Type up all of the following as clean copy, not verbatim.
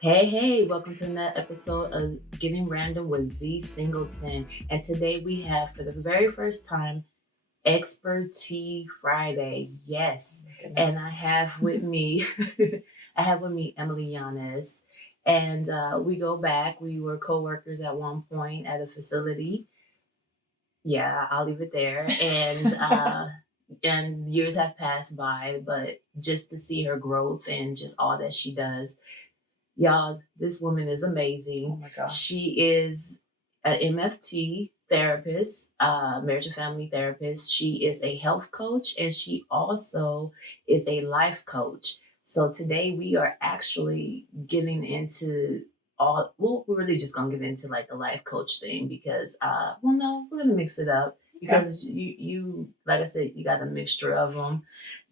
Hey, welcome to another episode of Getting Random with Z Singleton. And today we have, for the very first time, Expertise Friday. Yes. My And goodness. I have with me, Emily Yanez. And we go back. We were co-workers at one point at a facility. Yeah, I'll leave it there. And years have passed by, but just to see her growth and just all that she does. Y'all, this woman is Oh amazing. my gosh. She is an MFT therapist, marriage and family therapist. She is a health coach and she also is a life coach. So today we are actually getting into we're really just gonna get into like the life coach thing because no, we're gonna mix it up Okay. because you like I said, you got a mixture of them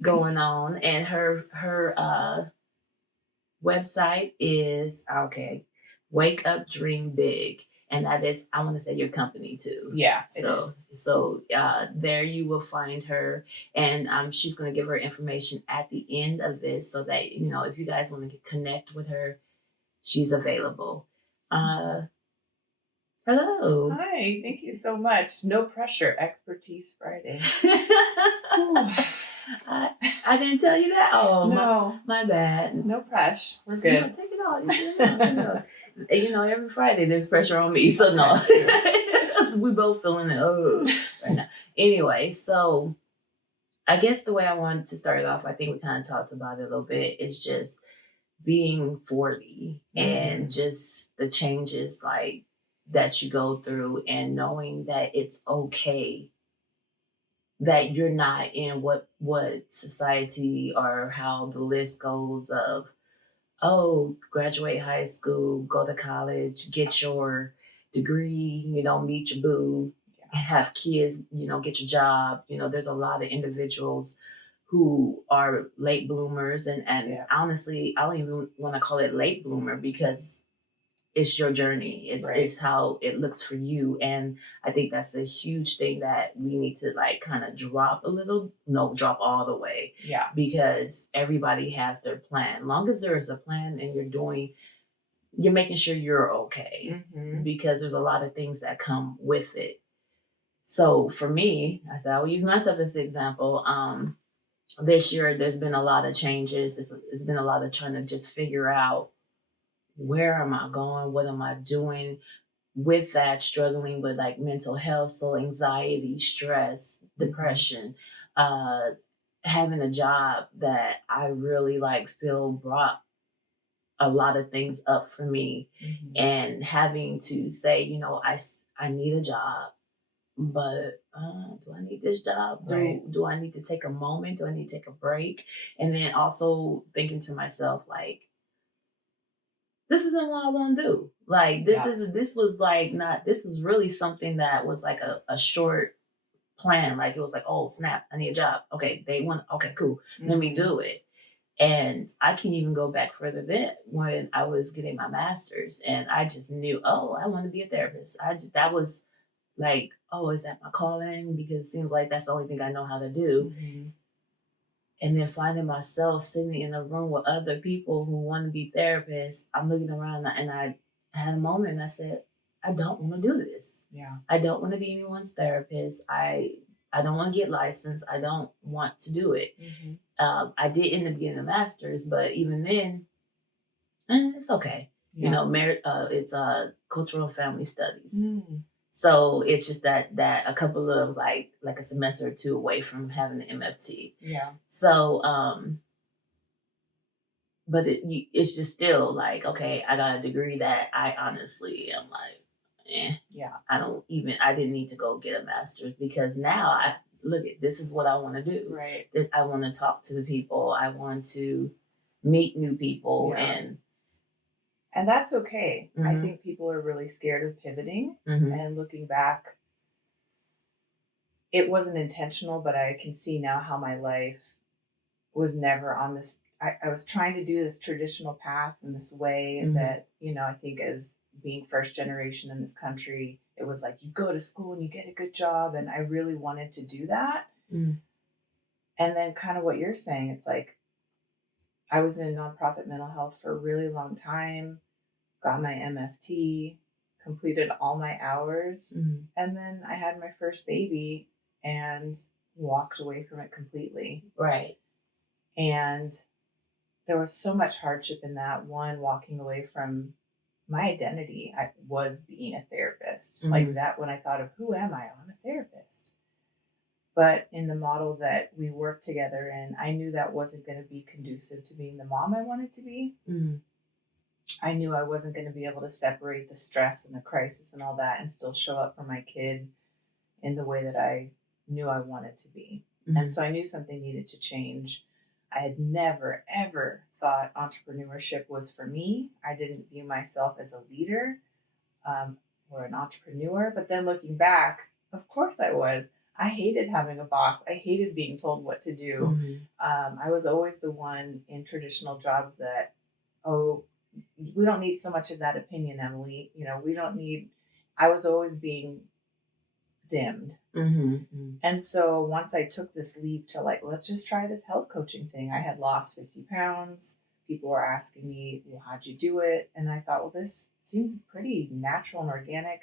going on, and her website is okay. Wake Up Dream Big. And that is, I want to say, your company too. Yeah, it So, is. there you will find her, and she's going to give her information at the end of this, so that if you guys want to connect with her, she's available. Uh, Hello. Hi, thank you so much. No pressure, Expertise Friday. I didn't tell you that. Oh, No, my bad. no pressure. We're No, good. take it all. Every Friday there's pressure on me, so no. We both feeling it right now. Anyway, so I guess the way I wanted to start it off, I think we kind of talked about it a little bit, is just being 40 and just the changes like that you go through, and knowing that it's okay that you're not in what society or how the list goes of, oh, graduate high school, go to college, get your degree, meet your boo, have kids, get your job. There's a lot of individuals who are late bloomers, and Yeah. honestly, I don't even want to call it late bloomer because it's your journey. It's how it looks for you. And I think that's a huge thing that we need to like kind of drop a little, no, drop all the way, Yeah. because everybody has their plan. Long as there is a plan and you're making sure you're okay, because there's a lot of things that come with it. So for me, I said I will use myself as an example. This year there's been a lot of changes. It's been a lot of trying to just figure out, where am I going? What am I doing? With that, struggling with like mental health, so anxiety, stress, depression, uh, having a job that I really like feel brought a lot of things up for me, and having to say, I need a job, but do I need this job? Do I need to take a moment? Do I need to take a break? And then also thinking to myself, like, this isn't what I want to do. Like this was like not this was really something that was like a short plan. Like it was like, oh snap, I need a job. Okay, they want okay, cool. Let me do it. And I can even go back further than when I was getting my master's, and I just knew, oh, I want to be a therapist. That was like, oh, is that my calling? Because it seems like that's the only thing I know how to do. And then finding myself sitting in a room with other people who want to be therapists, I'm looking around and I had a moment and I said, I don't want to do this. Yeah. I don't want to be anyone's therapist. I don't want to get licensed. I don't want to do it. I did end up getting a master's, but even then, it's okay. Yeah. It's cultural and family studies. So it's just that a couple of like a semester or two away from having an MFT. Yeah. So but it's just still like, okay, I got a degree that I honestly am like, Yeah. I didn't need to go get a master's, because now I look at this is what I want to do. Right. That I want to talk to the people. I want to meet new people, and that's okay. I think people are really scared of pivoting, and looking back, it wasn't intentional, but I can see now how my life was never on this. I was trying to do this traditional path in this way that, I think as being first generation in this country, it was like you go to school and you get a good job. And I really wanted to do that. And then kind of what you're saying, it's like, I was in nonprofit mental health for a really long time, got my MFT, completed all my hours, and then I had my first baby and walked away from it completely. Right. And there was so much hardship in that. One, walking away from my identity. I was being a therapist. Like that, when I thought of who am I? I'm a therapist. But in the model that we worked together in, I knew that wasn't going to be conducive to being the mom I wanted to be. I knew I wasn't going to be able to separate the stress and the crisis and all that and still show up for my kid in the way that I knew I wanted to be. And so I knew something needed to change. I had never, ever thought entrepreneurship was for me. I didn't view myself as a leader or an entrepreneur. But then looking back, of course I was. I hated having a boss. I hated being told what to do. I was always the one in traditional jobs that, oh, we don't need so much of that opinion, Emily. You know, we don't need, I was always being dimmed. And so once I took this leap to like, let's just try this health coaching thing, I had lost 50 pounds. People were asking me, well, how'd you do it? And I thought, well, this seems pretty natural and organic.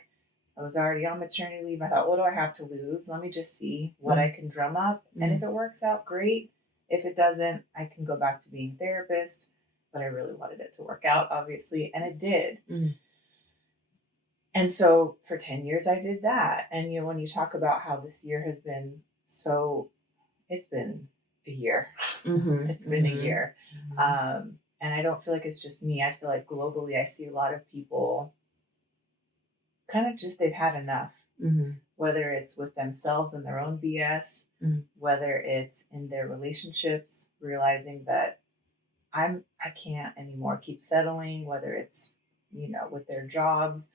I was already on maternity leave. I thought, what do I have to lose? Let me just see what I can drum up. And if it works out, great. If it doesn't, I can go back to being a therapist. But I really wanted it to work out, obviously. And it did. And so for 10 years, I did that. And, you know, when you talk about how this year has been it's been a year. It's been a year. And I don't feel like it's just me. I feel like globally, I see a lot of people kind of just, they've had enough, whether it's with themselves and their own BS, whether it's in their relationships, realizing that I can't anymore keep settling, whether it's, you know, with their jobs.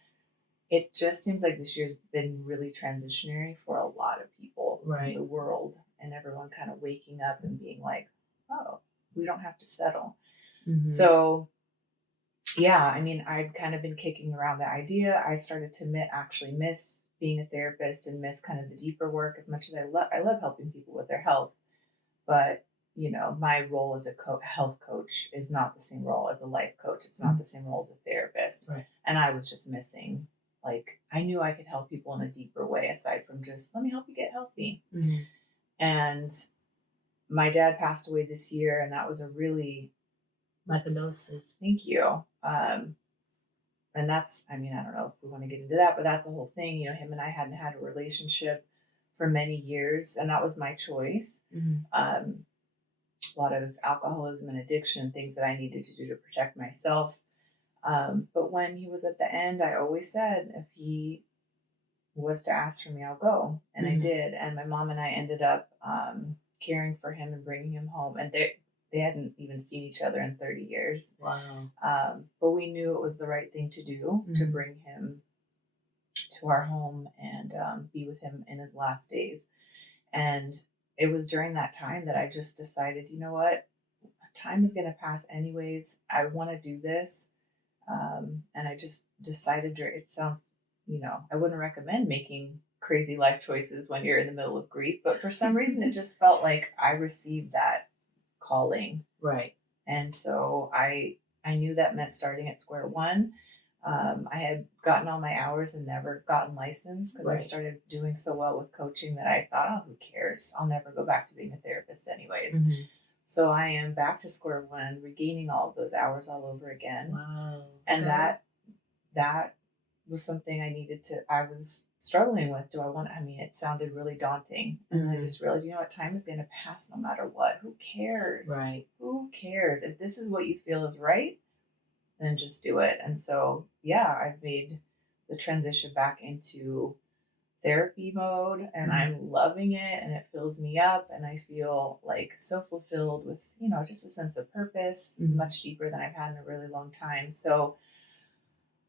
It just seems like this year's been really transitionary for a lot of people in the world, and everyone kind of waking up and being like, oh, we don't have to settle. So yeah, I mean, I'd kind of been kicking around the idea. I started to actually miss being a therapist and miss kind of the deeper work as much as I love helping people with their health. But, you know, my role as a health coach is not the same role as a life coach. It's not the same role as a therapist. And I was just missing, like, I knew I could help people in a deeper way aside from just, let me help you get healthy. And my dad passed away this year, and that was a really... My condolences. Thank you. And that's, I mean, I don't know if we want to get into that, but that's a whole thing. You know, him and I hadn't had a relationship for many years, and that was my choice. A lot of alcoholism and addiction, things that I needed to do to protect myself. But when he was at the end, I always said, if he was to ask for me, I'll go. And I did. And my mom and I ended up caring for him and bringing him home. And they hadn't even seen each other in 30 years. Wow. But we knew it was the right thing to do to bring him to our home and be with him in his last days. And it was during that time that I just decided, you know what, time is going to pass anyways. I want to do this. And I just decided, it sounds, you know, I wouldn't recommend making crazy life choices when you're in the middle of grief, but for some reason it just felt like I received that calling. And so I knew that meant starting at square one. I had gotten all my hours and never gotten licensed because I started doing so well with coaching that I thought, oh, who cares? I'll never go back to being a therapist anyways. So I am back to square one, regaining all of those hours all over again. Wow. And that was something I was struggling with. It sounded really daunting. And then I just realized, you know what, time is going to pass no matter what. Who cares? Who cares? If this is what you feel is right, then just do it. And so, yeah, I've made the transition back into therapy mode, and I'm loving it, and it fills me up, and I feel like so fulfilled with, you know, just a sense of purpose, much deeper than I've had in a really long time. So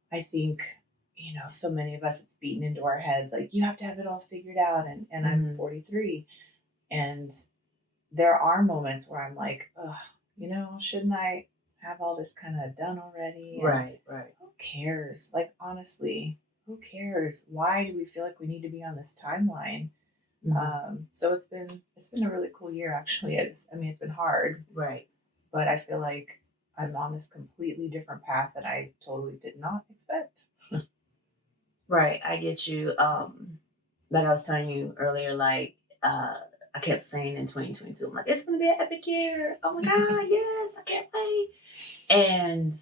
I think, you know, so many of us, it's beaten into our heads, like, you have to have it all figured out. And I'm 43. And there are moments where I'm like, oh, you know, shouldn't I have all this kind of done already? And who cares? Like, honestly, who cares? Why do we feel like we need to be on this timeline? So it's been a really cool year, actually. It's been hard. but I feel like I'm on this completely different path that I totally did not expect. Right, I get you. Like I was telling you earlier, like I kept saying in 2022, I'm like, it's gonna be an epic year. Oh my god, yes, I can't wait. And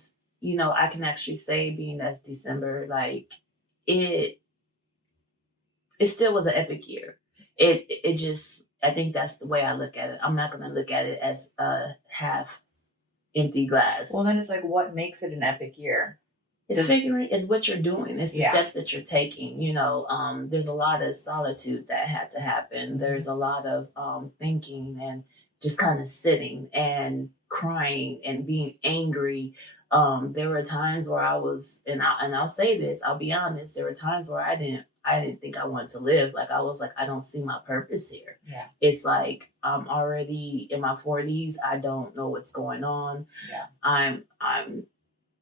I can actually say, being that's December, like it it still was an epic year. It just, I think that's the way I look at it. I'm not gonna look at it as a half empty glass. Well, then it's like, what makes it an epic year? It's what you're doing. It's the Yeah. steps that you're taking. There's a lot of solitude that had to happen. There's a lot of thinking and just kind of sitting and crying and being angry. There were times where I was, and I'll say this, I'll be honest. There were times where I didn't think I wanted to live. Like I was like, I don't see my purpose here. Yeah. It's like I'm already in my 40s. I don't know what's going on. Yeah.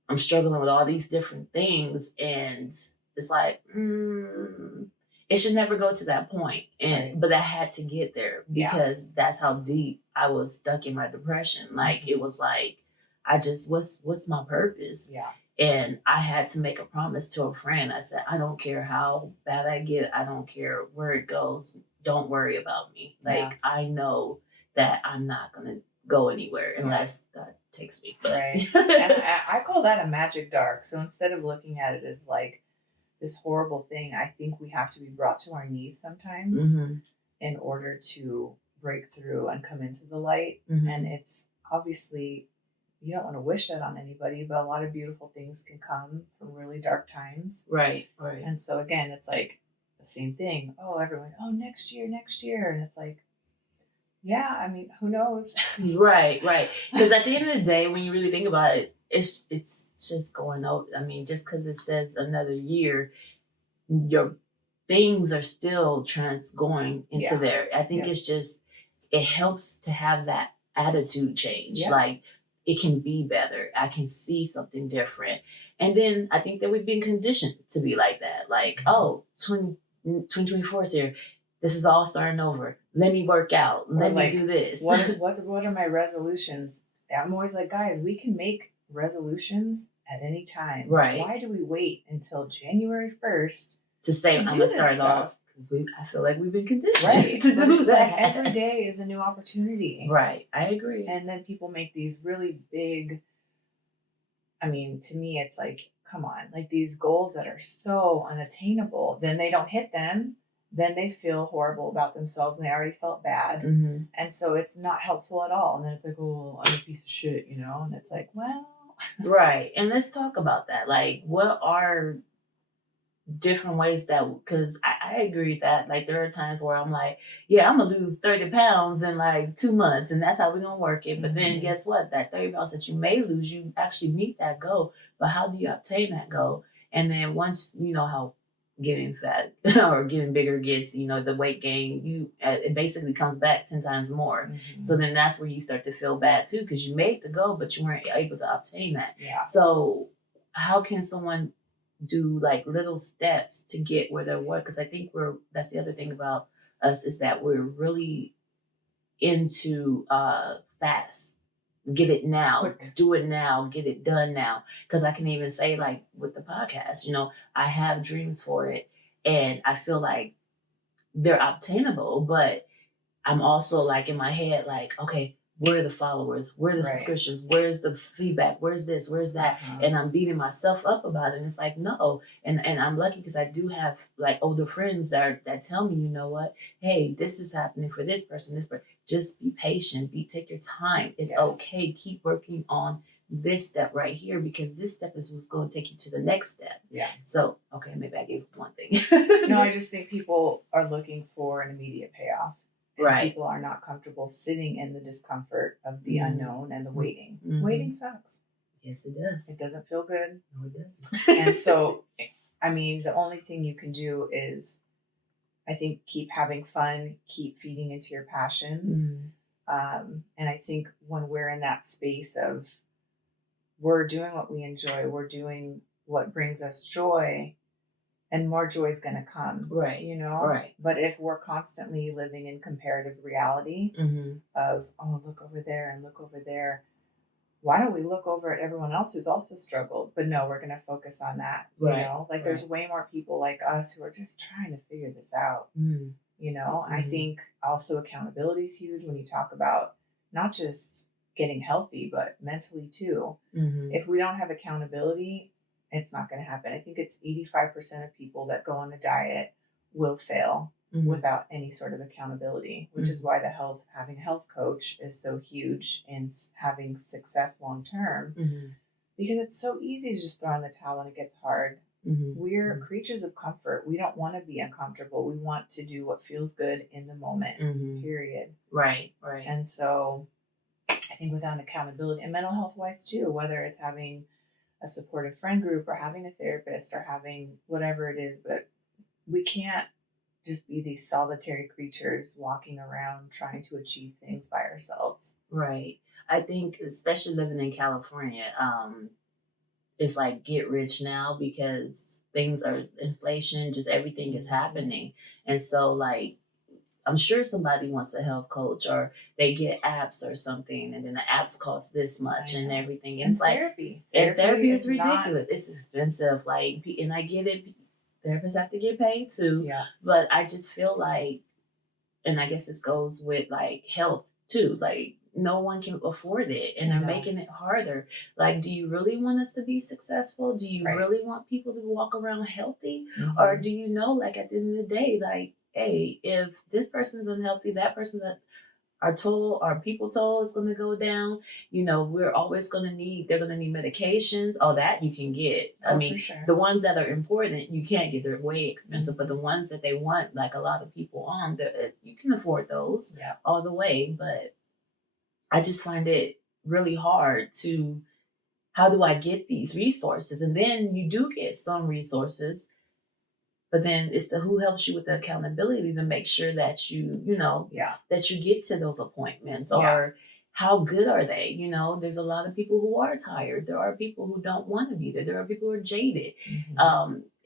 I'm struggling with all these different things, and it's like, it should never go to that point. But I had to get there because that's how deep I was stuck in my depression. Like it was like, what's my purpose? Yeah. And I had to make a promise to a friend. I said, I don't care how bad I get. I don't care where it goes. Don't worry about me. Like I know that I'm not going to go anywhere unless God takes me. But. Right. And I call that a magic dark. So instead of looking at it as like this horrible thing, I think we have to be brought to our knees sometimes in order to break through and come into the light. And it's obviously, you don't want to wish that on anybody, but a lot of beautiful things can come from really dark times. Right. And so again, it's like the same thing. Oh, everyone, next year. And it's like, yeah, I mean, who knows? Right. Because at the end of the day, when you really think about it, it's just going over. I mean, just because it says another year, your things are still going into there. I think it's just, it helps to have that attitude change. Yeah. Like it can be better. I can see something different. And then I think that we've been conditioned to be like that. Like, 2024 is here. This is all starting over. Let me work out. Let me do this. What are my resolutions? I'm always like, guys, we can make resolutions at any time. Right. Why do we wait until January 1st to say I'm gonna start off? Because I feel like we've been conditioned to do that. Like every day is a new opportunity. Right. I agree. And then people make these really big, I mean, to me, it's like, come on, like these goals that are so unattainable, then they don't hit them. Then they feel horrible about themselves and they already felt bad. And so it's not helpful at all. And then it's like, oh, I'm a piece of shit, And it's like, well. Right. And let's talk about that. Like, what are different ways because I agree with that. Like, there are times where I'm like, yeah, I'm going to lose 30 pounds in like 2 months. And that's how we're going to work it. But then guess what? That 30 pounds that you may lose, you actually meet that goal. But how do you obtain that goal? And then once you know how getting fat or getting bigger gets, the weight gain, it basically comes back 10 times more. So then that's where you start to feel bad too, because you made the goal, but you weren't able to obtain that. Yeah. So how can someone do like little steps to get where they're what? Because I think that's the other thing about us is that we're really into fast. Get it now, do it now, get it done now. Because I can even say, like with the podcast, I have dreams for it and I feel like they're obtainable, but I'm also like in my head, like, okay, where are the followers? Where are the subscriptions? Where's the feedback? Where's this? Where's that? And I'm beating myself up about it. And it's like, no. And I'm lucky because I do have like older friends that tell me, you know what? Hey, this is happening for this person, just be patient. Take your time. It's okay. Keep working on this step right here because this step is what's going to take you to the next step. Yeah. So, okay, maybe I gave one thing. No, I just think people are looking for an immediate payoff. And people are not comfortable sitting in the discomfort of the unknown and the waiting. Waiting sucks. Yes, it does. It doesn't feel good. No, it doesn't. And so, I mean, the only thing you can do is, I think, keep having fun, keep feeding into your passions. And I think when we're in that space of we're doing what we enjoy, we're doing what brings us joy, and more joy is going to come. Right. Right. But if we're constantly living in comparative reality of, oh, look over there and look over there, why don't we look over at everyone else who's also struggled? But no, we're going to focus on that. Right. Like there's way more people like us who are just trying to figure this out. I think also accountability is huge when you talk about not just getting healthy, but mentally too. If we don't have accountability, it's not going to happen. I think it's 85% of people that go on a diet will fail without any sort of accountability, which is why having a health coach is so huge in having success long term, because it's so easy to just throw in the towel when it gets hard. We're creatures of comfort. We don't want to be uncomfortable. We want to do what feels good in the moment, period. Right. And so I think without accountability, and mental health wise too, whether it's having a supportive friend group or having a therapist or having whatever it is, but we can't just be these solitary creatures walking around trying to achieve things by ourselves. Right. I think especially living in California, it's like get rich now because things are inflation, just everything is happening. And so like I'm sure somebody wants a health coach or they get apps or something and then the apps cost this much and everything. And it's therapy. Like therapy is ridiculous. It's expensive. Like, and I get it. Therapists have to get paid too. Yeah. But I just feel like, and I guess this goes with like health too. Like no one can afford it and they're making it harder. Like, do you really want us to be successful? Do you really want people to walk around healthy? Or do you know, like at the end of the day, like, hey, if this person's unhealthy, that person that our people told is going to go down, we're always going to they're going to need medications. Oh, that you can get. I mean, the ones that are important, you can't get. They're way expensive, but the ones that they want, like a lot of people on, you can afford those all the way. But I just find it really hard how do I get these resources? And then you do get some resources, but then it's who helps you with the accountability to make sure that that you get to those appointments or how good are they? There's a lot of people who are tired. There are people who don't want to be there. There are people who are jaded.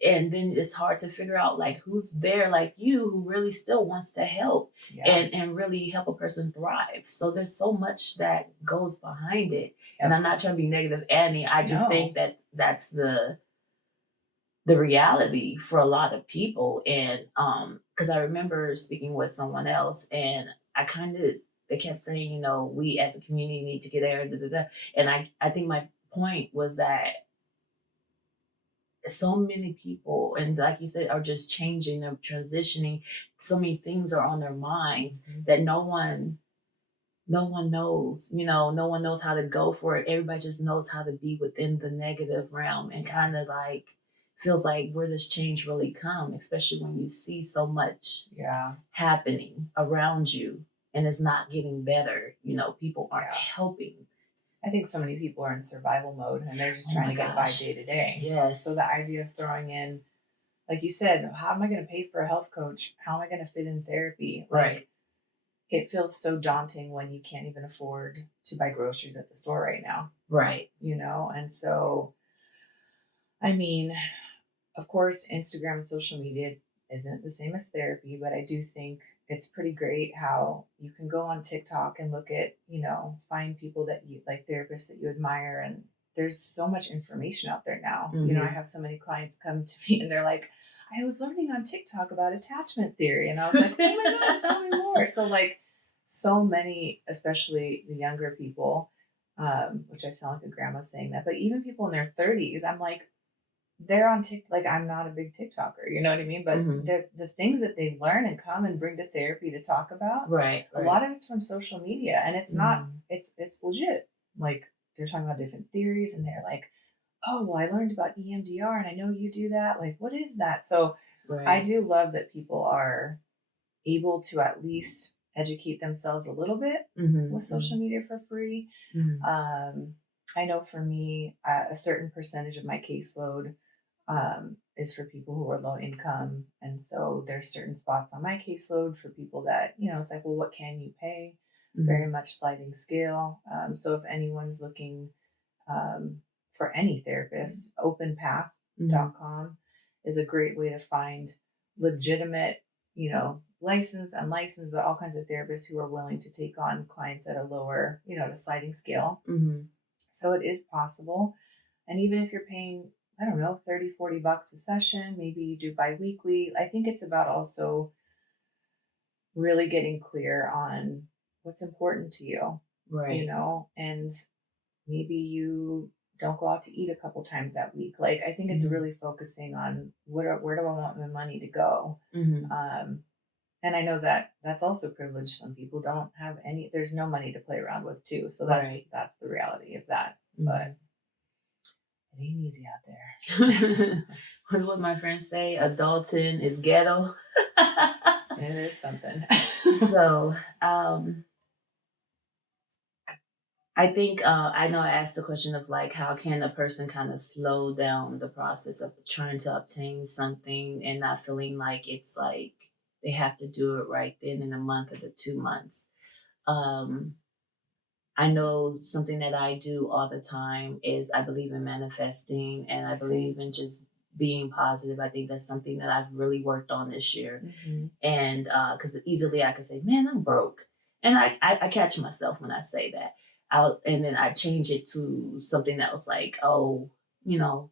And then it's hard to figure out like who's there like you who really still wants to help and really help a person thrive. So there's so much that goes behind it. And I'm not trying to be negative, Annie. I just think that that's the reality for a lot of people. And because I remember speaking with someone else and they kept saying, we as a community need to get there. And I think my point was that so many people, and like you said, are just changing, they're transitioning. So many things are on their minds that no one knows, no one knows how to go for it. Everybody just knows how to be within the negative realm and kind of like feels like where does change really come, especially when you see so much happening around you and it's not getting better. People aren't helping. I think so many people are in survival mode and they're just trying to get by day to day. Yes. So the idea of throwing in, like you said, how am I going to pay for a health coach? How am I going to fit in therapy? Right. It feels so daunting when you can't even afford to buy groceries at the store right now. Right. And so, I mean, of course, Instagram and social media isn't the same as therapy, but I do think it's pretty great how you can go on TikTok and look at, find people that you like, therapists that you admire. And there's so much information out there now. I have so many clients come to me and they're like, I was learning on TikTok about attachment theory. And I was like, oh my God, tell me more. So like so many, especially the younger people, which I sound like a grandma saying that, but even people in their 30s, I'm like, they're on TikTok. Like I'm not a big TikToker, you know what I mean? But the things that they learn and come and bring to therapy to talk about, a lot of it's from social media, and it's not. It's legit. Like they're talking about different theories, and they're like, "Oh, well, I learned about EMDR, and I know you do that. Like, what is that?" So I do love that people are able to at least educate themselves a little bit with social media for free. I know for me, a certain percentage of my caseload is for people who are low income. And so there's certain spots on my caseload for people that, it's like, well, what can you pay? Very much sliding scale. So if anyone's looking for any therapist, openpath.com is a great way to find legitimate, licensed, unlicensed, but all kinds of therapists who are willing to take on clients at a lower, the sliding scale. So it is possible. And even if you're paying, I don't know, 30, $40 a session, maybe you do bi-weekly. I think it's about also really getting clear on what's important to you, Right. and maybe you don't go out to eat a couple times that week. Like, I think it's Mhm. really focusing on where do I want my money to go. Mhm. And I know that that's also privileged. Some people don't have there's no money to play around with too. So Right. that's the reality of that. But Mhm. it ain't easy out there. What would my friends say? Adulting is ghetto. It is something. So, I think I know I asked the question of like how can a person kind of slow down the process of trying to obtain something and not feeling like it's like they have to do it right then in a month or the 2 months. Um, I know something that I do all the time is I believe in manifesting and I believe Same. in just being positive. I think that's something that I've really worked on this year. Mm-hmm. And because easily I could say, man, I'm broke. And I catch myself when I say that. And then I change it to something else like, oh, you know,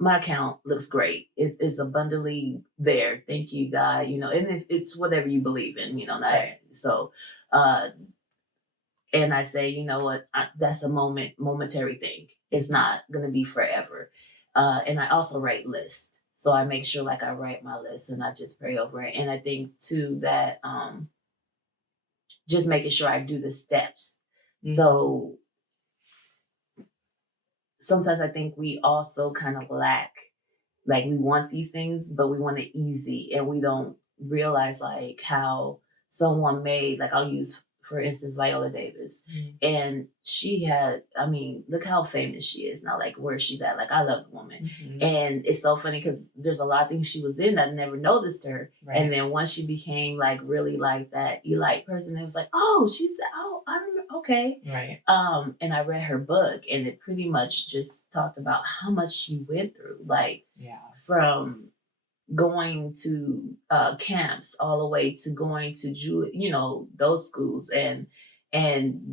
my account looks great. It's abundantly there. Thank you, God. And it's whatever you believe in, not Right. so. Uh, and I say, you know what, that's a momentary thing. It's not going to be forever. And I also write lists. So I make sure like I write my list and I just pray over it. And I think too that just making sure I do the steps. Mm-hmm. So sometimes I think we also kind of lack, like we want these things, but we want it easy and we don't realize like how someone made, like I'll use for instance Viola Davis. Mm-hmm. And she had, I mean, look how famous she is now, like where she's at. Like I love the woman. Mm-hmm. And it's so funny because there's a lot of things she was in that I never noticed her. Right. And then once she became like really like that elite person, it was like, oh, she's the, oh, I remember, okay. Right. And I read her book and it pretty much just talked about how much she went through, like from going to camps all the way to going to those schools and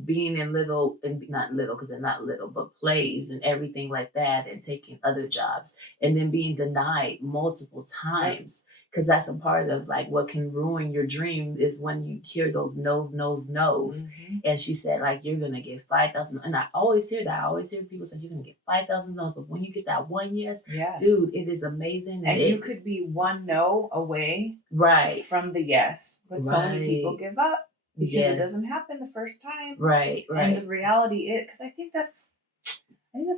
being in little, and not little because they're not little, but plays and everything like that, and taking other jobs and then being denied multiple times, because that's a part of like what can ruin your dream is when you hear those no's. Mm-hmm. And she said like you're gonna get 5,000, and I always hear that. I always hear people say you're gonna get 5,000 no's, but when you get that one yes, dude, it is amazing. And you could be one no away right from the yes, but so many people give up because it doesn't happen the first time. Right. And the reality is, because I think that's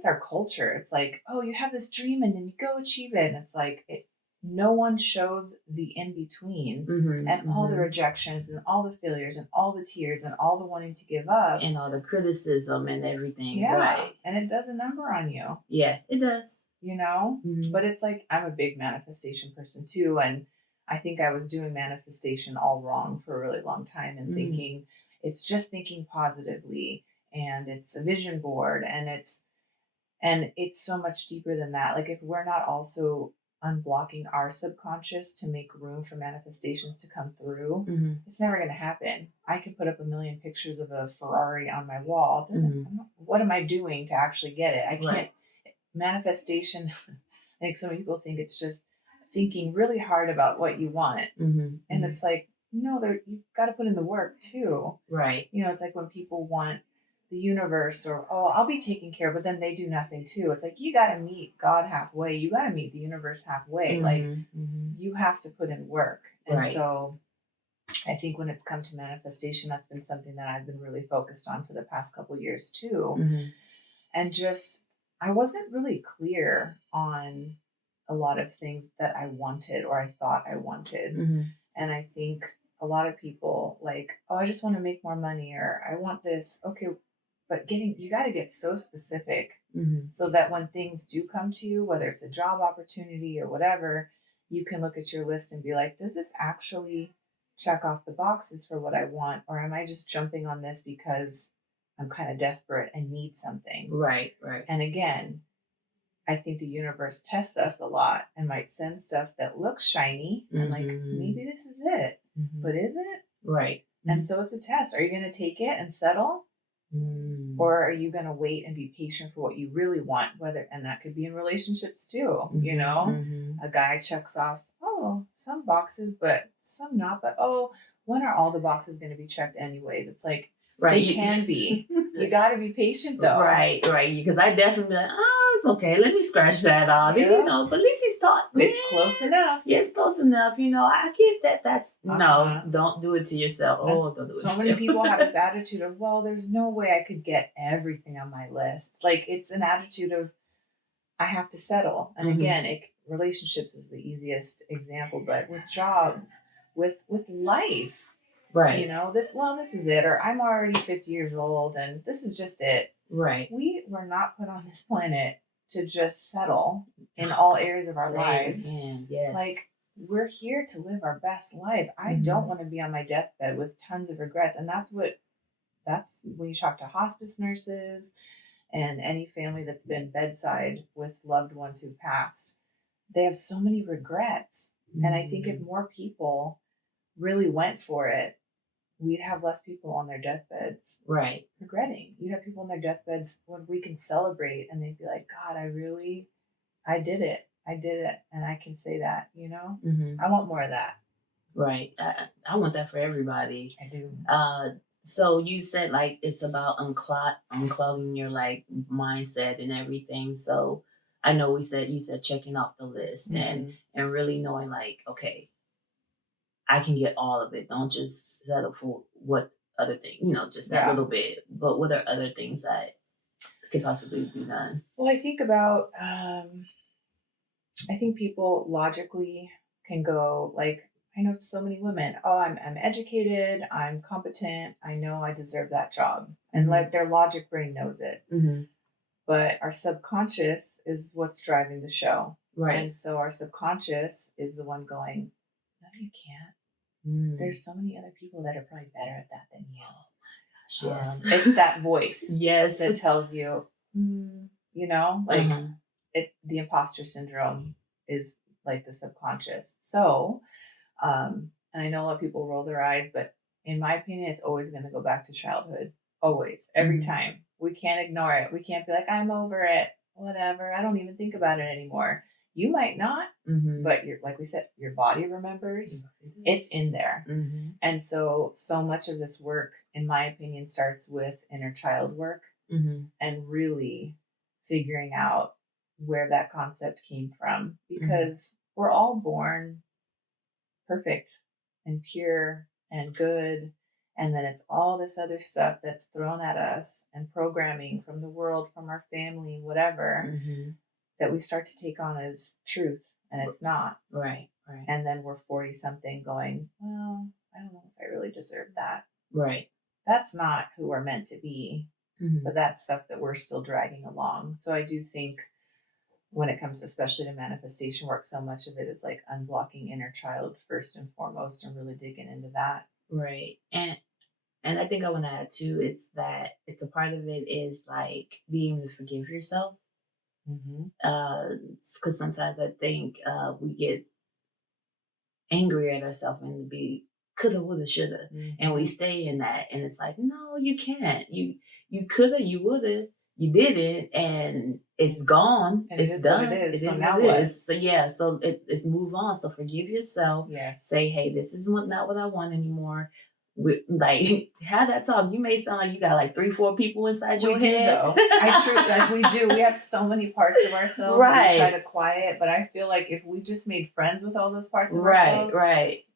our culture. It's like, oh, you have this dream and then you go achieve it. And it's like, no one shows the in between and all the rejections and all the failures and all the tears and all the wanting to give up. And all the criticism and everything. Yeah. Right. And it does a number on you. Yeah, it does. But it's like, I'm a big manifestation person too. And I think I was doing manifestation all wrong for a really long time and thinking it's just thinking positively and it's a vision board and it's so much deeper than that. Like if we're not also unblocking our subconscious to make room for manifestations to come through, it's never going to happen. I could put up a million pictures of a Ferrari on my wall. What am I doing to actually get it? I can't. Manifestation, I think so many people think it's just thinking really hard about what you want. And it's like, no, you've got to put in the work too. Right. It's like when people want the universe or, oh, I'll be taken care of, but then they do nothing too. It's like, you got to meet God halfway. You got to meet the universe halfway. Like you have to put in work. And so I think when it's come to manifestation, that's been something that I've been really focused on for the past couple of years too. And just, I wasn't really clear on a lot of things that I wanted or I thought I wanted. And I think a lot of people like, oh, I just want to make more money or I want this. Okay, but you got to get so specific so that when things do come to you, whether it's a job opportunity or whatever, you can look at your list and be like, does this actually check off the boxes for what I want? Or am I just jumping on this because I'm kind of desperate and need something? Right. And again, I think the universe tests us a lot and might send stuff that looks shiny and like, maybe this is it, but is it? Right. And so it's a test. Are you going to take it and settle? Or are you going to wait and be patient for what you really want? And that could be in relationships too, you know? A guy checks off, oh, some boxes, but some not. But when are all the boxes going to be checked anyways? It's like, right. They can be. You got to be patient though. Right. Because I definitely be like, it's okay. Let me scratch that off. Yeah. You know, but at least he's taught. It's close enough. Yeah, it's close enough. You know, I get that. That's no, don't do it to yourself. Don't do it. So many people have this attitude of, well, there's no way I could get everything on my list. Like it's an attitude of, I have to settle. And again, relationships is the easiest example, but with jobs, with life, right? You know, this is it, or I'm already 50 years old, and this is just it. Right. We were not put on this planet to just settle in all areas of our lives. Yes. Like we're here to live our best life. I don't want to be on my deathbed with tons of regrets, and that's when you talk to hospice nurses and any family that's been bedside with loved ones who passed, they have so many regrets. And I think if more people really went for it, we'd have less people on their deathbeds regretting. You'd have people on their deathbeds when we can celebrate and they'd be like, God, I did it. And I can say that, you know, I want more of that. Right. I want that for everybody. I do. So you said like it's about unclogging your like mindset and everything. So I know you said checking off the list and really knowing like, okay, I can get all of it. Don't just settle for what other thing, you know, just that little bit. But what are other things that could possibly be done? Well, I think about, I think people logically can go like, I know so many women, I'm educated, I'm competent, I know I deserve that job. And like their logic brain knows it. But our subconscious is what's driving the show. Right. And so our subconscious is the one going, no, you can't. There's so many other people that are probably better at that than you. Oh my gosh, yes. It's that voice yes. that tells you, you know, like the imposter syndrome is like the subconscious. So, and I know a lot of people roll their eyes, but in my opinion, it's always going to go back to childhood. Always, every time. We can't ignore it. We can't be like, I'm over it, whatever. I don't even think about it anymore. You might not, but like we said, your body remembers. It's in there. And so much of this work, in my opinion, starts with inner child work and really figuring out where that concept came from, because we're all born perfect and pure and good. And then it's all this other stuff that's thrown at us and programming from the world, from our family, whatever, that we start to take on as truth, and it's not. Right. And then we're 40 something going, well, I don't know if I really deserve that. Right. That's not who we're meant to be, but that's stuff that we're still dragging along. So I do think when it comes especially to manifestation work, so much of it is like unblocking inner child first and foremost and really digging into that. Right. And I think I want to add too, it's a part of it is like being able to forgive yourself. Because sometimes I think we get angry at ourselves and be coulda, woulda, shoulda, and we stay in that, and it's like, no, you can't. You coulda, you woulda, you did it, and it's gone. And it's done. It is what it is. So yeah, so it's move on. So forgive yourself. Yes. Say, hey, this is not what I want anymore. Like have that talk. You may sound like you got like 3-4 people inside your head. Though. We do. We have so many parts of ourselves that we try to quiet, but I feel like if we just made friends with all those parts of ourselves,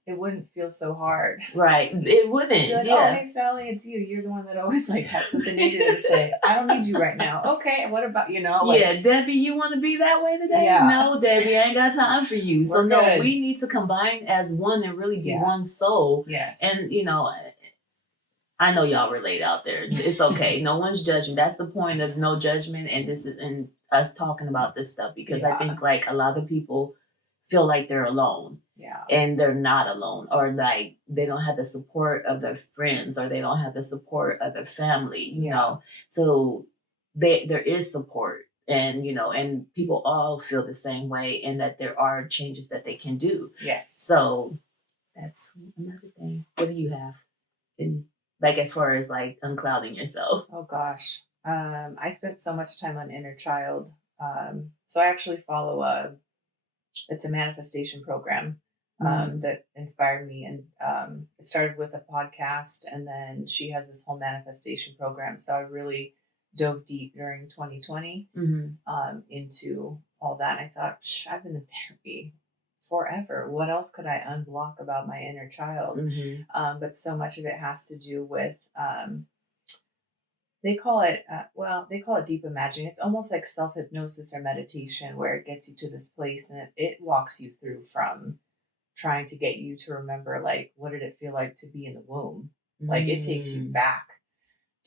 it wouldn't feel so hard. Right. It wouldn't. Like, oh, hey Sally, it's you. You're the one that always like has something negative to say. I don't need you right now. Okay, what about like, yeah, Debbie, you want to be that way today? Yeah. No, Debbie, I ain't got time for you. So no, we need to combine as one and really be one soul. Yes. And I know y'all relate out there. It's okay. No one's judging. That's the point of no judgment, and this is and us talking about this stuff, because I think like a lot of people feel like they're alone. Yeah. And they're not alone, or like they don't have the support of their friends, or they don't have the support of their family, you know. So there is support, and and people all feel the same way, and that there are changes that they can do. Yes. So that's another thing. What do you have? Like as far as like unclouding yourself. Oh gosh. I spent so much time on inner child. So I actually follow it's a manifestation program that inspired me. And it started with a podcast, and then she has this whole manifestation program. So I really dove deep during 2020 into all that. And I thought, I've been in therapy forever. What else could I unblock about my inner child? But so much of it has to do with they call it they call it deep imagining. It's almost like self-hypnosis or meditation, where it gets you to this place, and it walks you through from trying to get you to remember, like, what did it feel like to be in the womb? Like, it takes you back.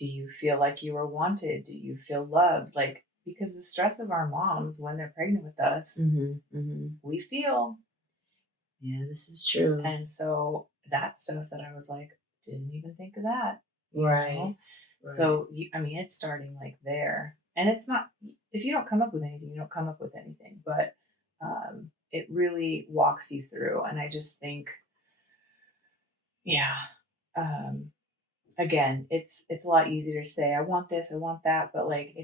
Do you feel like you were wanted? Do you feel loved? Like, because the stress of our moms when they're pregnant with us, we feel. Yeah, this is true. And so that's stuff that I was like, didn't even think of that. Right. Right. So, it's starting like there. And it's not, if you don't come up with anything, you don't come up with anything. But it really walks you through. And I just think, again, it's a lot easier to say, I want this, I want that. But like,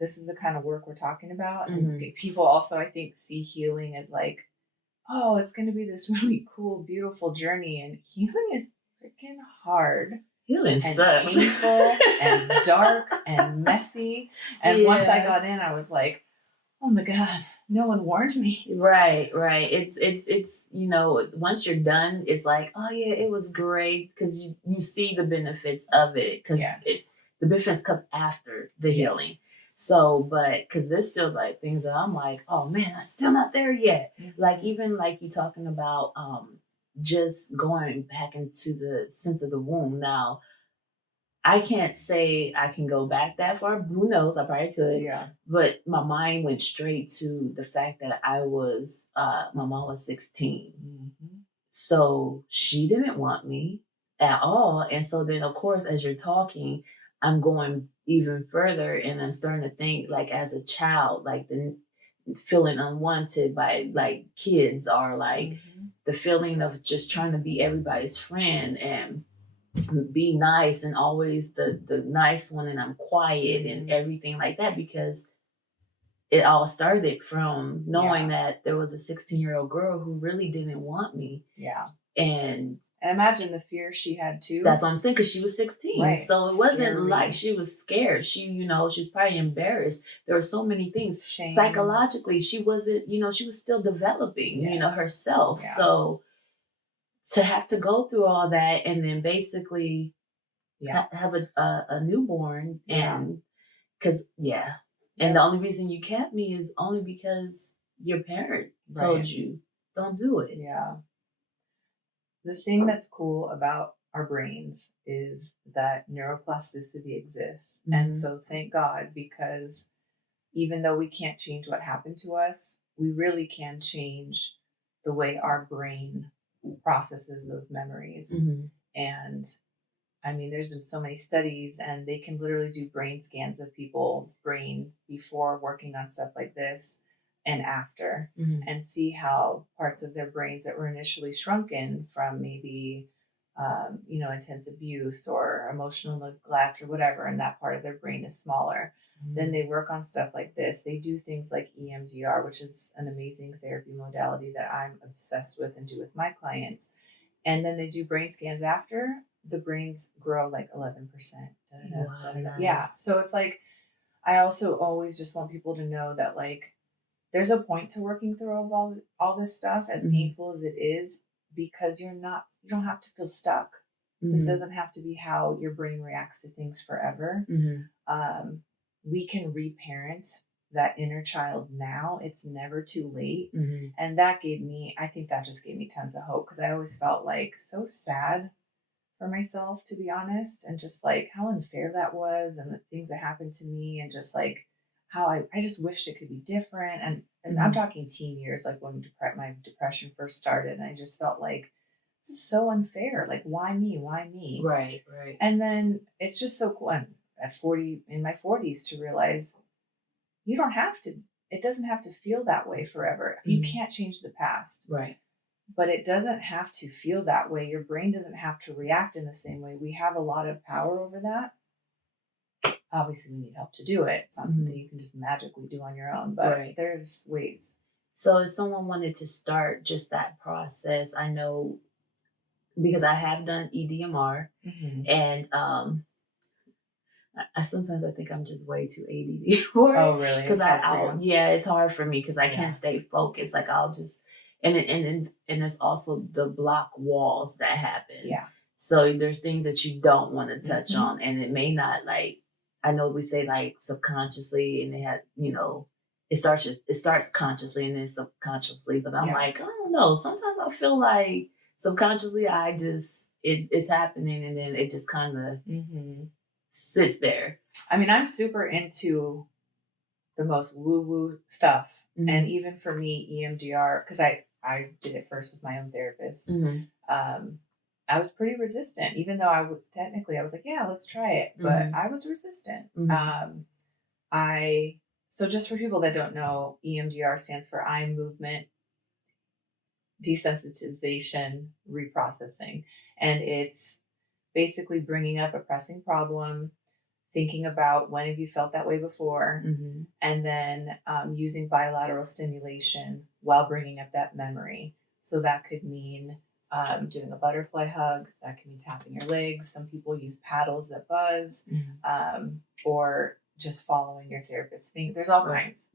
this is the kind of work we're talking about. And people also, I think, see healing as like, oh, it's going to be this really cool, beautiful journey. And healing is freaking hard. Healing and sucks. Painful and dark and messy. And once I got in, I was like, oh my God, no one warned me. Right. It's once you're done, it's like, oh yeah, it was great, because you see the benefits of it, because the benefits come after the healing. So, but because there's still like things that I'm like, oh man, I'm still not there yet. Like even like you talking about just going back into the sense of the womb. Now, I can't say I can go back that far. Who knows? I probably could. Yeah. But my mind went straight to the fact that my mom was 16. So she didn't want me at all. And so then, of course, as you're talking, I'm going even further, and I'm starting to think, like, as a child, like the feeling unwanted by like kids, or like the feeling of just trying to be everybody's friend and be nice, and always the nice one, and I'm quiet and everything like that, because it all started from knowing that there was a 16-year-old girl who really didn't want me. Yeah. And imagine the fear she had too. That's what I'm saying, because she was 16. Right. So it wasn't like she was scared. She was probably embarrassed. There were so many things. Shame. Psychologically, she wasn't, she was still developing, herself. Yeah. So to have to go through all that, and then basically have a newborn, and because and the only reason you kept me is only because your parent told you don't do it. Yeah. The thing that's cool about our brains is that neuroplasticity exists. And so thank God, because even though we can't change what happened to us, we really can change the way our brain processes those memories. And there's been so many studies, and they can literally do brain scans of people's brain before working on stuff like this and after, and see how parts of their brains that were initially shrunken from maybe, intense abuse or emotional neglect or whatever, and that part of their brain is smaller. Then they work on stuff like this. They do things like EMDR, which is an amazing therapy modality that I'm obsessed with and do with my clients. And then they do brain scans after. The brains grow like 11%. Nice. Yeah. So it's like, I also always just want people to know that, like, there's a point to working through all this stuff, as painful as it is, because you don't have to feel stuck. This doesn't have to be how your brain reacts to things forever. We can reparent that inner child now. It's never too late. And that just gave me tons of hope, because I always felt like so sad for myself, to be honest, and just like how unfair that was, and the things that happened to me, and just like how I just wished it could be different. And I'm talking teen years, like when my depression first started, and I just felt like, this is so unfair. Like, why me? Right. And then it's just so cool. And in my 40s, to realize it doesn't have to feel that way forever. You can't change the past. Right. but it doesn't have to feel that way. Your brain doesn't have to react in the same way. We have a lot of power over that. Obviously, we need help to do it. It's not something you can just magically do on your own, but there's ways. So if someone wanted to start just that process, I know because I have done EDMR, and I sometimes I think I'm just way too ADD for it. Oh, really? Because it's hard for me because I can't stay focused. Like I'll just and there's also the block walls that happen. Yeah. So there's things that you don't want to touch on, and it may not like. I know we say like subconsciously, and they had it starts consciously and then subconsciously, but I'm like I don't know. Sometimes I feel like subconsciously it's happening, and then it just kind of sits there. I mean, I'm super into the most woo-woo stuff. And even for me, EMDR, because I did it first with my own therapist. I was pretty resistant, even though I was like, yeah, let's try it. But I was resistant. So just for people that don't know, EMDR stands for eye movement desensitization reprocessing. And it's basically bringing up a pressing problem, thinking about when have you felt that way before, and then using bilateral stimulation while bringing up that memory. So that could mean doing a butterfly hug, that can mean tapping your legs. Some people use paddles that buzz, or just following your therapist's finger. There's all kinds.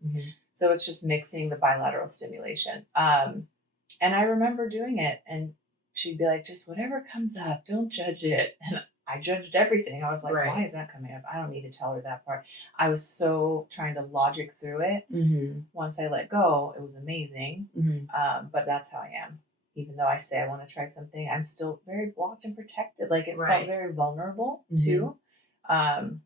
So it's just mixing the bilateral stimulation. And I remember doing it, and she'd be like, just whatever comes up, don't judge it. And I judged everything. I was like, why is that coming up? I don't need to tell her that part. I was so trying to logic through it. Once I let go, it was amazing. But that's how I am. Even though I say I want to try something, I'm still very blocked and protected. Like it felt very vulnerable too. And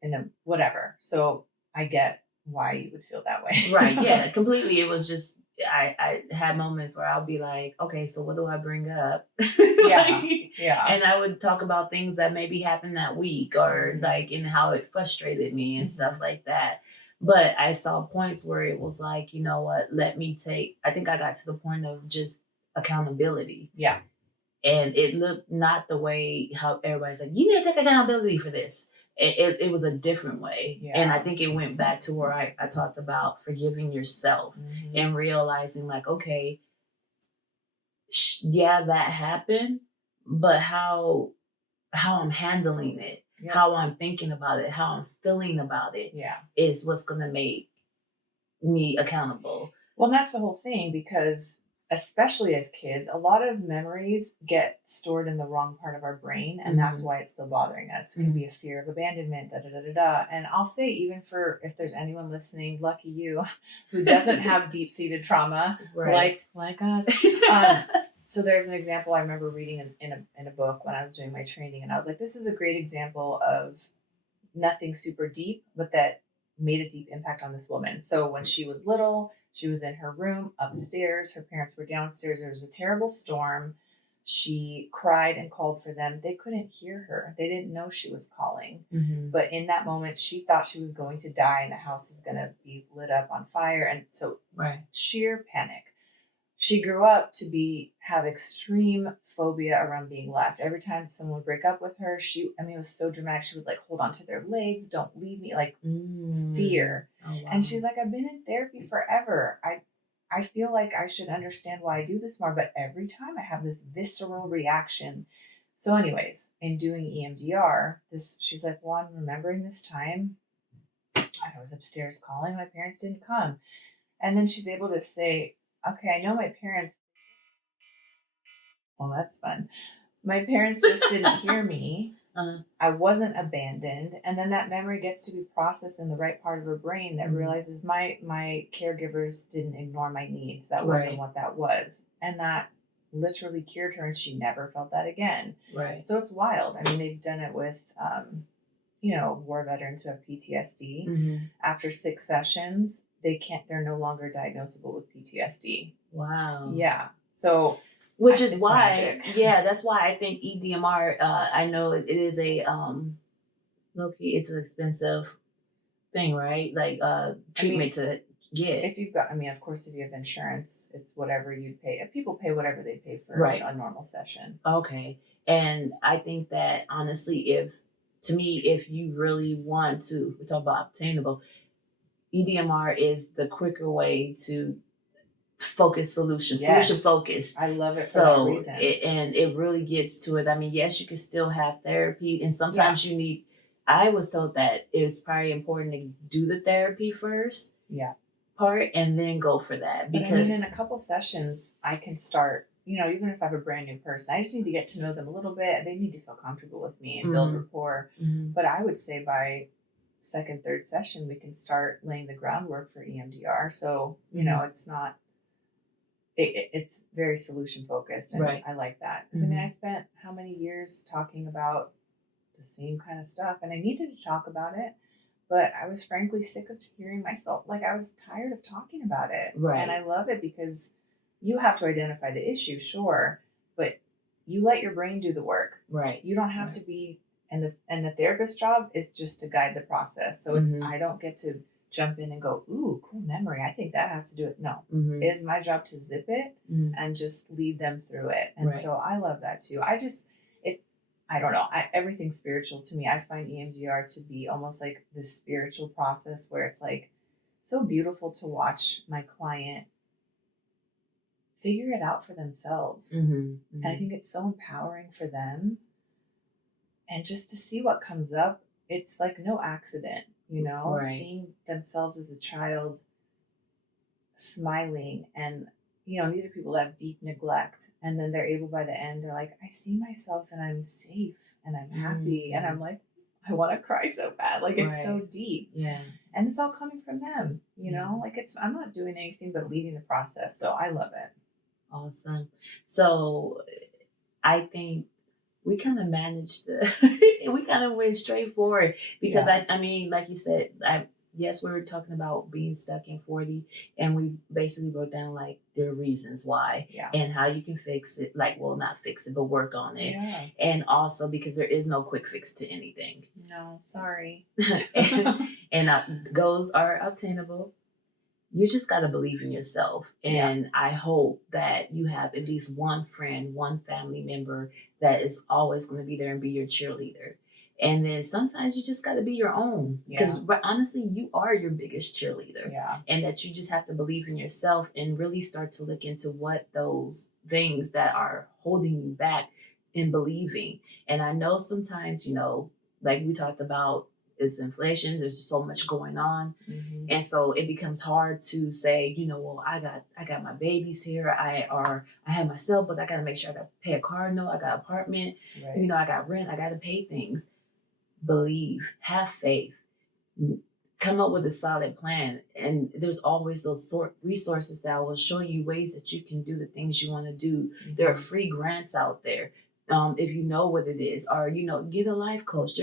then whatever. So I get why you would feel that way. Right. Yeah, completely. It was just, I had moments where I'll be like, okay, so what do I bring up? Yeah. And I would talk about things that maybe happened that week, or like in how it frustrated me and stuff like that. But I saw points where it was like, you know what, I think I got to the point of just accountability. Yeah. And it looked not the way how everybody's like, you need to take accountability for this. It was a different way. Yeah. And I think it went back to where I talked about forgiving yourself and realizing like, okay, yeah, that happened, but how I'm handling it, how I'm thinking about it, how I'm feeling about it is what's going to make me accountable. Well, that's the whole thing, because especially as kids, a lot of memories get stored in the wrong part of our brain, and that's why it's still bothering us. It could be a fear of abandonment, And I'll say, even for if there's anyone listening, lucky you, who doesn't have deep-seated trauma like us. So there's an example I remember reading in a book when I was doing my training, and I was like, this is a great example of nothing super deep, but that made a deep impact on this woman. So when she was little, she was in her room upstairs. Her parents were downstairs. There was a terrible storm. She cried and called for them. They couldn't hear her. They didn't know she was calling. But in that moment, she thought she was going to die and the house is going to be lit up on fire. And so sheer panic. She grew up to have extreme phobia around being left. Every time someone would break up with her, it was so dramatic. She would like hold on to their legs, don't leave me, like fear. Oh, wow. And she's like, I've been in therapy forever. I feel like I should understand why I do this more, but every time I have this visceral reaction. So anyways, in doing EMDR, she's like, well, I'm remembering this time I was upstairs calling, my parents didn't come. And then she's able to say, okay, I know my parents. Well, that's fun. My parents just didn't hear me. I wasn't abandoned. And then that memory gets to be processed in the right part of her brain that realizes my caregivers didn't ignore my needs. That wasn't what that was. And that literally cured her, and she never felt that again. Right. So it's wild. I mean, they've done it with, war veterans who have PTSD. After 6 sessions, they're no longer diagnosable with PTSD. Wow. Yeah. So, which is why, that's why I think EDMR, I know it is a, low-key, it's an expensive thing, right? Like treatment to get. If you've got, I mean, of course, if you have insurance, it's whatever you pay. People pay whatever they pay for Right. a normal session. Okay. And I think that honestly, if you really want to, we talk about obtainable, EDMR is the quicker way to focus solution Yes. focused. I love it for that So reason. it really gets to it. I mean, yes, you can still have therapy, and sometimes you need. I was told that it's probably important to do the therapy first, part, and then go for that. But Because I mean, in a couple sessions, I can start. You know, even if I have a brand new person, I just need to get to know them a little bit. They need to feel comfortable with me and build rapport. But I would say by second, third session, we can start laying the groundwork for EMDR. So, you know, it's not, it's very solution focused. And I like that. Because I mean, I spent how many years talking about the same kind of stuff, and I needed to talk about it. But I was frankly sick of hearing myself. Like, I was tired of talking about it. Right. And I love it because you have to identify the issue, sure, but you let your brain do the work. Right. You don't have to be, and the therapist's job is just to guide the process. So it's, I don't get to jump in and go, ooh, cool memory, I think that has to do it. No, it is my job to zip it and just lead them through it. And so I love that too. I don't know. Everything's spiritual to me. I find EMDR to be almost like this spiritual process where it's like so beautiful to watch my client figure it out for themselves. And I think it's so empowering for them. And just to see what comes up, it's like no accident, you know, seeing themselves as a child smiling. And, you know, these are people that have deep neglect. And then they're able by the end, they're like, I see myself and I'm safe and I'm happy. And I'm like, I want to cry so bad. Like, it's so deep. Yeah. And it's all coming from them, you know, like I'm not doing anything but leading the process. So I love it. Awesome. So I think we kind of managed we kind of went straight forward because I mean, like you said, yes, we were talking about being stuck in 40, and we basically wrote down like the reasons why and how you can fix it. Like, well, not fix it, but work on it. Yeah. And also because there is no quick fix to anything. No, sorry. and goals are obtainable. You just got to believe in yourself. And I hope that you have at least one friend, one family member that is always going to be there and be your cheerleader. And then sometimes you just got to be your own. Because honestly, you are your biggest cheerleader. Yeah. And that you just have to believe in yourself and really start to look into what those things that are holding you back in believing. And I know sometimes, you know, like we talked about, it's inflation. There's just so much going on. And so it becomes hard to say, you know, well, I got my babies here. I have myself, but I got to make sure I got to pay a car note. I got an apartment. You know, I got rent. I got to pay things. Believe, have faith, come up with a solid plan. And there's always those resources that will show you ways that you can do the things you want to do. There are free grants out there. If you know what it is, or, you know, get a life coach.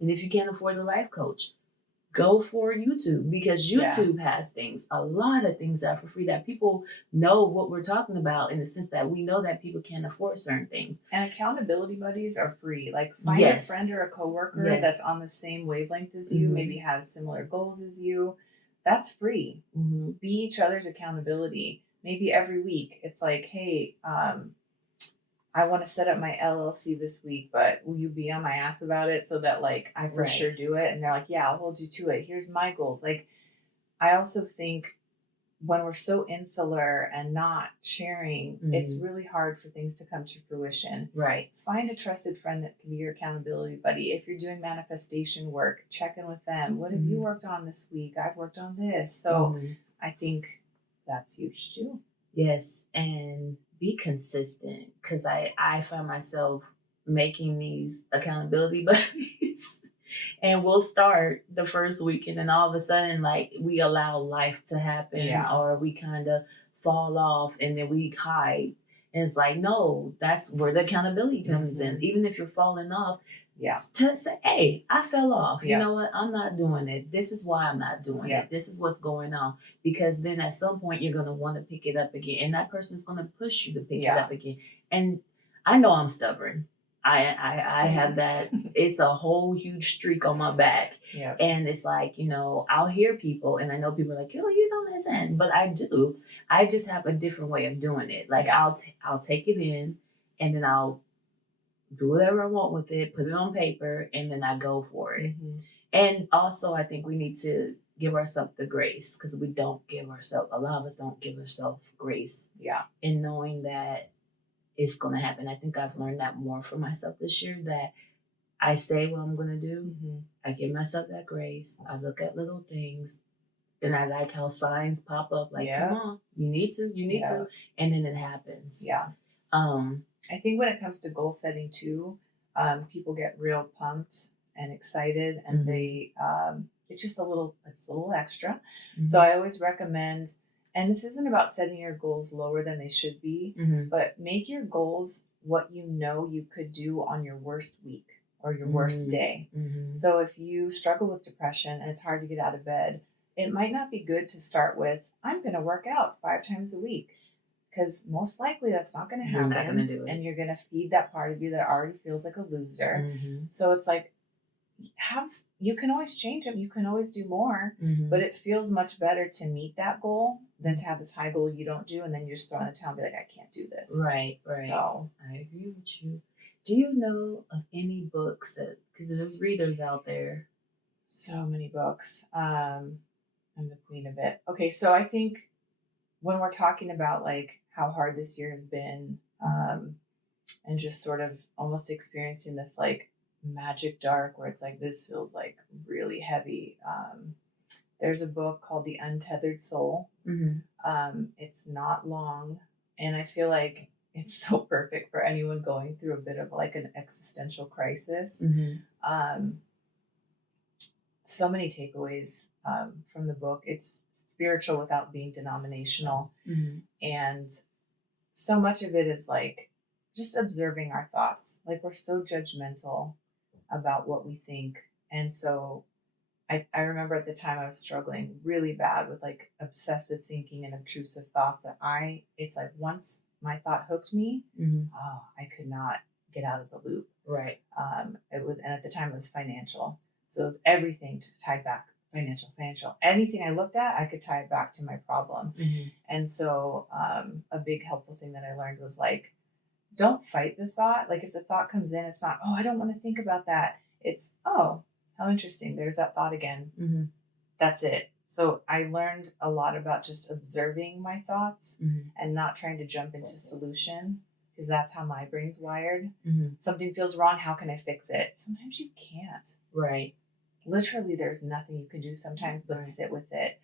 And if you can't afford a life coach, go for YouTube, because YouTube has a lot of things that are for free that people know what we're talking about, in the sense that we know that people can't afford certain things. And accountability buddies are free. Like, find a friend or a coworker that's on the same wavelength as you, maybe has similar goals as you. That's free. Be each other's accountability. Maybe every week it's like, hey, I want to set up my LLC this week, but will you be on my ass about it so that, like, I for sure do it? And they're like, yeah, I'll hold you to it. Here's my goals. Like, I also think when we're so insular and not sharing, it's really hard for things to come to fruition. Right. Find a trusted friend that can be your accountability buddy. If you're doing manifestation work, check in with them. What have you worked on this week? I've worked on this. So I think that's huge too. Yes. And be consistent, because I find myself making these accountability buddies and we'll start the first week, and then all of a sudden, like, we allow life to happen, or we kind of fall off and then we hide. And it's like, no, that's where the accountability comes in. Even if you're falling off, to say, hey, I fell off. You know what? I'm not doing it. This is why I'm not doing it. This is what's going on. Because then at some point you're going to want to pick it up again. And that person's going to push you to pick it up again. And I know I'm stubborn. I have that. It's a whole huge streak on my back. Yeah. And it's like, I'll hear people and I know people are like, oh, you don't listen. But I do. I just have a different way of doing it. Like I'll take it in and then I'll do whatever I want with it, put it on paper, and then I go for it. And also I think we need to give ourselves the grace because a lot of us don't give ourselves grace. Yeah. In knowing that it's going to happen. I think I've learned that more for myself this year, that I say what I'm going to do. I give myself that grace. I look at little things and I like how signs pop up like, come on, you need to, and then it happens. Yeah. I think when it comes to goal setting too, people get real pumped and excited and they, it's a little extra. So I always recommend, and this isn't about setting your goals lower than they should be, but make your goals what you could do on your worst week or your worst day. So if you struggle with depression and it's hard to get out of bed, it might not be good to start with, I'm going to work out 5 times a week. Because most likely that's not going to happen. You're not going to do it. And you're going to feed that part of you that already feels like a loser. So it's like, you can always change them. You can always do more. But it feels much better to meet that goal than to have this high goal you don't do. And then you're just thrown in the towel and be like, I can't do this. Right. So I agree with you. Do you know of any books because there's readers out there? So many books. I'm the queen of it. Okay. So I think when we're talking about like how hard this year has been, and just sort of almost experiencing this like magic dark where it's like, this feels like really heavy. There's a book called The Untethered Soul. It's not long. And I feel like it's so perfect for anyone going through a bit of like an existential crisis. So many takeaways from the book. It's spiritual without being denominational. And so much of it is like just observing our thoughts. Like we're so judgmental about what we think. And so I remember at the time I was struggling really bad with like obsessive thinking and obtrusive thoughts that it's like once my thought hooked me, I could not get out of the loop. Right. And at the time it was financial. So it was everything tied back. Financial. Anything I looked at, I could tie it back to my problem. And so a big helpful thing that I learned was like, don't fight the thought. Like if the thought comes in, it's not, oh, I don't want to think about that. It's, oh, how interesting. There's that thought again. That's it. So I learned a lot about just observing my thoughts and not trying to jump into solution because that's how my brain's wired. Something feels wrong. How can I fix it? Sometimes you can't. Right. Literally, there's nothing you can do sometimes but sit with it.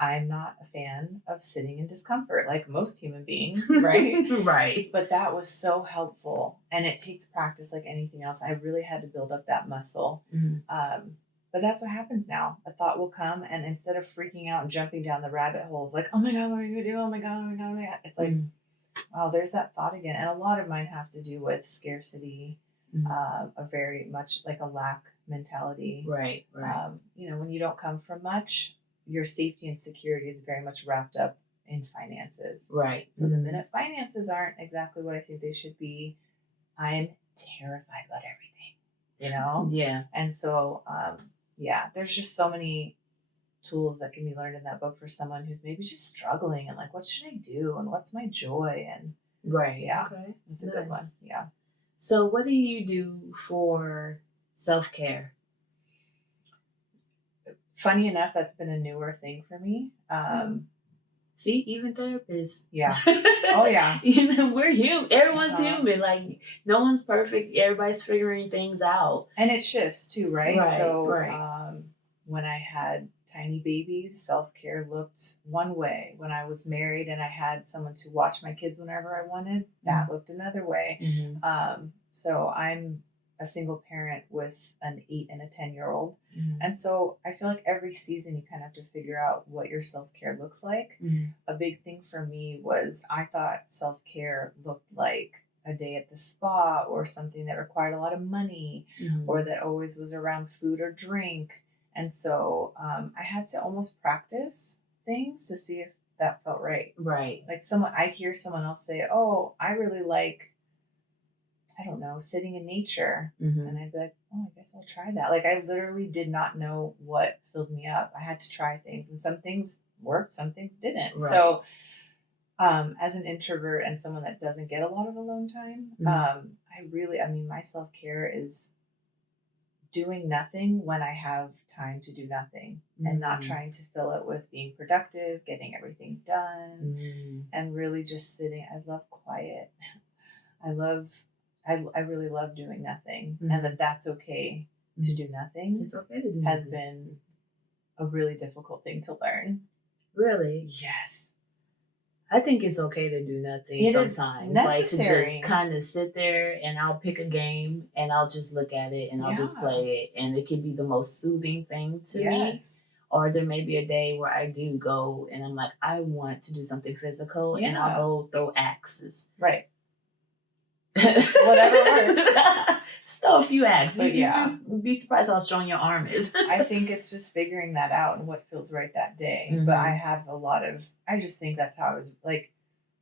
I'm not a fan of sitting in discomfort like most human beings, right? Right. But that was so helpful. And it takes practice like anything else. I really had to build up that muscle. But that's what happens now. A thought will come, and instead of freaking out and jumping down the rabbit hole of like, oh my God, what are you going to do? Oh my God, oh my God, oh my God. It's like, wow, there's that thought again. And a lot of mine have to do with scarcity, a very much like a lack mentality. Right. When you don't come from much, your safety and security is very much wrapped up in finances. Right. So the minute finances aren't exactly what I think they should be, I'm terrified about everything, Yeah. And so, there's just so many tools that can be learned in that book for someone who's maybe just struggling and like, what should I do? And what's my joy? And right. Yeah. Okay. It's a good one. Yeah. So what do you do for self-care? Funny enough, that's been a newer thing for me. See, even therapists. Yeah. Oh yeah. We're human. Everyone's human. Like no one's perfect. Everybody's figuring things out. And it shifts too, right? Right. So when I had tiny babies, self-care looked one way. When I was married and I had someone to watch my kids whenever I wanted, that looked another way. So I'm a single parent with an 8 and a 10-year-old. And so I feel like every season you kind of have to figure out what your self-care looks like. A big thing for me was I thought self-care looked like a day at the spa or something that required a lot of money or that always was around food or drink. And so I had to almost practice things to see if that felt right. Right. Like I hear someone else say, oh, I really like I don't know, sitting in nature. Mm-hmm. And I'd be like, oh, I guess I'll try that. Like, I literally did not know what filled me up. I had to try things, and some things worked, some things didn't. Right. So, as an introvert and someone that doesn't get a lot of alone time, my self-care is doing nothing when I have time to do nothing, and not trying to fill it with being productive, getting everything done, and really just sitting. I love quiet. I really love doing nothing, and that's okay to do nothing. It's okay to do has nothing. been a really difficult thing to learn. Really? Yes. I think it's okay to do nothing It sometimes. is Like to necessary. just kind of sit there and I'll pick a game and I'll just look at it and I'll just Yeah. play it. And it can be the most soothing thing to me. Yes. Or there may be a day where I do go and I'm like, I want to do something physical, and Yeah. I'll go throw axes. Right. Whatever works. Just throw a few axes. But yeah. You'd be surprised how strong your arm is. I think it's just figuring that out and what feels right that day. But I have I just think that's how I was like,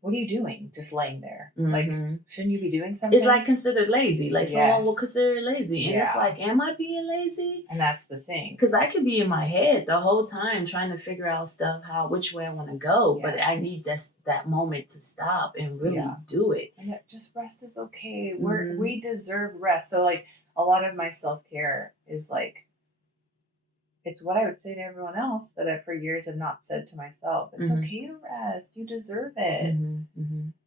what are you doing? Just laying there. Like, shouldn't you be doing something? It's like considered lazy. Like someone will consider it lazy. And it's Yeah. like, am I being lazy? And that's the thing. Because I could be in my head the whole time trying to figure out stuff, which way I want to go. Yes. But I need just that moment to stop and really do it. And that just rest is okay. We deserve rest. So like a lot of my self-care is like, it's what I would say to everyone else that I for years have not said to myself. It's okay to rest. You deserve it.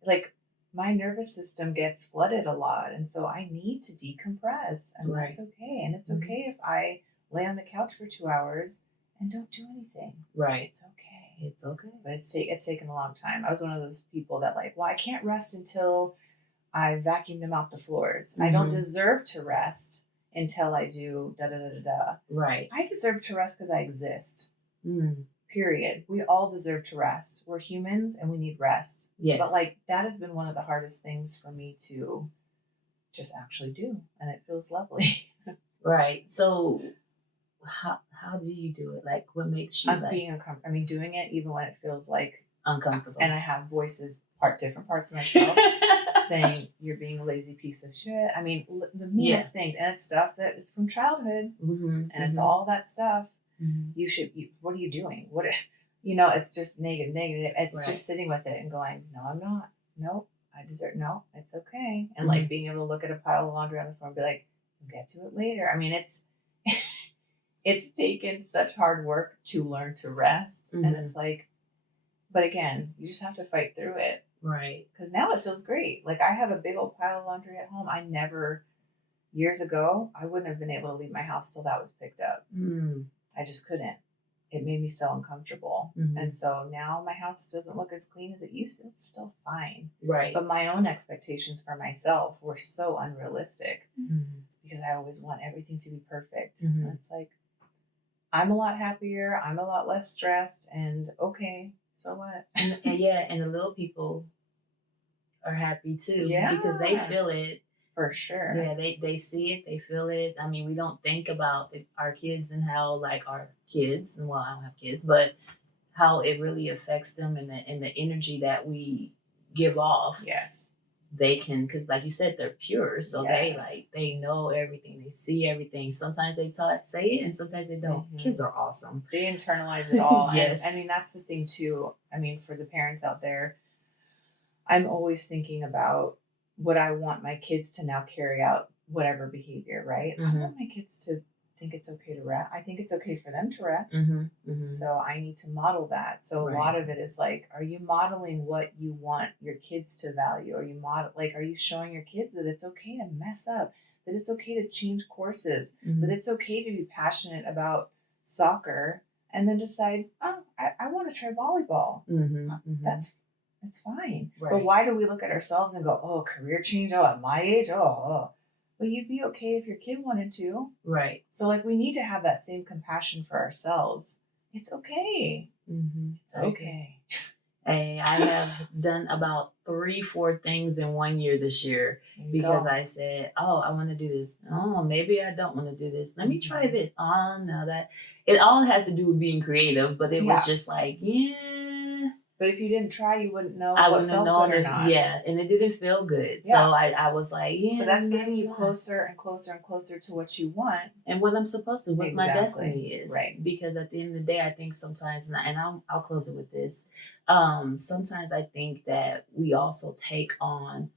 Like, my nervous system gets flooded a lot, and so I need to decompress, and that's okay. And it's okay if I lay on the couch for 2 hours and don't do anything. Right. It's okay. It's okay. But it's taken a long time. I was one of those people that like, well, I can't rest until I vacuumed them out the floors. I don't deserve to rest until I do da da da da da. Right. I deserve to rest because I exist. Period. We all deserve to rest. We're humans and we need rest. Yes. But like, that has been one of the hardest things for me to just actually do, and it feels lovely. Right. So how do you do it? Like, what makes you being uncomfortable? I mean, doing it even when it feels like uncomfortable, and I have voices, different parts of myself saying you're being a lazy piece of shit. I mean, the meanest things, and it's stuff that is from childhood, and it's all that stuff. What are you doing? It's just negative. It's just sitting with it and going, no, I'm not. Nope, I deserve. No, it's okay. And like being able to look at a pile of laundry on the floor and be like, we'll get to it later. I mean, it's taken such hard work to learn to rest. And it's like, but again, you just have to fight through it. Right. Because now it feels great. Like, I have a big old pile of laundry at home. Years ago, I wouldn't have been able to leave my house till that was picked up. I just couldn't. It made me so uncomfortable. And so now my house doesn't look as clean as it used to. It's still fine. Right. But my own expectations for myself were so unrealistic because I always want everything to be perfect. And it's like, I'm a lot happier. I'm a lot less stressed. And okay, so what? and the little people are happy too. Yeah. Because they feel it. For sure. Yeah, they see it, they feel it. I mean, we don't think about our kids and how, like, our kids, and well, I don't have kids, but how it really affects them, and the energy that we give off. Yes. They can, because like you said, they're pure, so they know everything, they see everything. Sometimes they say it, and sometimes they don't. Kids are awesome. They internalize it all. Yes. And, I mean, that's the thing too. I mean, for the parents out there, I'm always thinking about, would I want my kids to now carry out whatever behavior, right? I want my kids to think it's okay to rest. I think it's okay for them to rest. So I need to model that. So a lot of it is like, are you modeling what you want your kids to value? Are you showing your kids that it's okay to mess up, that it's okay to change courses, that it's okay to be passionate about soccer and then decide, I want to try volleyball. It's fine. Right. But why do we look at ourselves and go, oh, career change? Oh, at my age? Oh. Well, you'd be okay if your kid wanted to. Right. So, like, we need to have that same compassion for ourselves. It's okay. It's okay. Hey, I have done about 3-4 things in 1 year this year because I said, oh, I want to do this. Oh, maybe I don't want to do this. Let me try this. Oh, no, it all has to do with being creative, but it was just like, But if you didn't try, you wouldn't know I what wouldn't have felt known good or it. not. Yeah, and it didn't feel good. So Yeah. I was like, yeah. But that's I'm getting you not. closer and closer and closer to what you want. And what I'm supposed to, what my Exactly. destiny is. Right. Because at the end of the day, I think sometimes, and I'll close it with this. Sometimes I think that we also take on